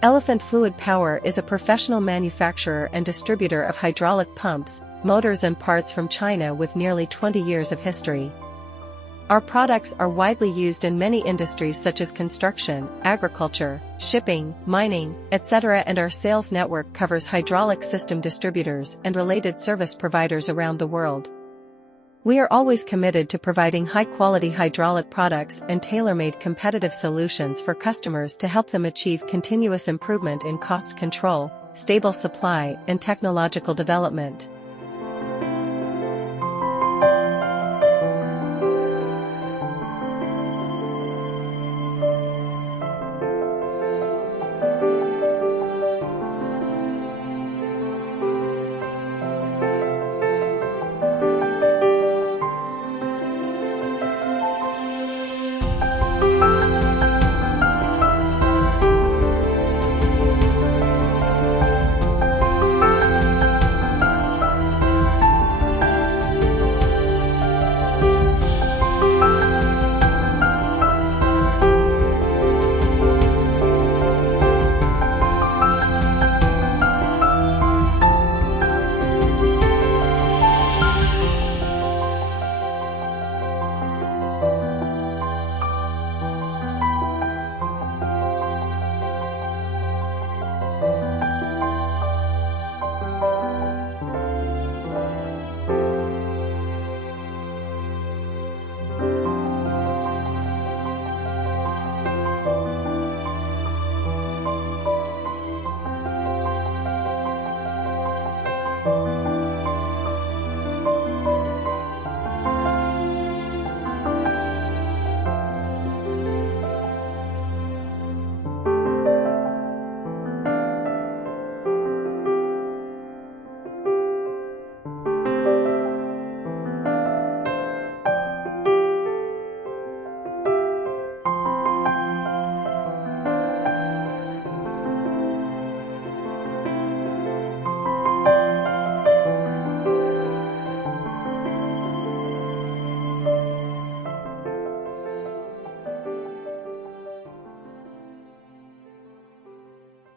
Elephant Fluid Power is a professional manufacturer and distributor of hydraulic pumps, motors and parts from China with nearly 20 years of history. Our products are widely used in many industries such as construction, agriculture, shipping, mining, etc., and our sales network covers hydraulic system distributors and related service providers around the world. We are always committed to providing high-quality hydraulic products and tailor-made competitive solutions for customers to help them achieve continuous improvement in cost control, stable supply, and technological development.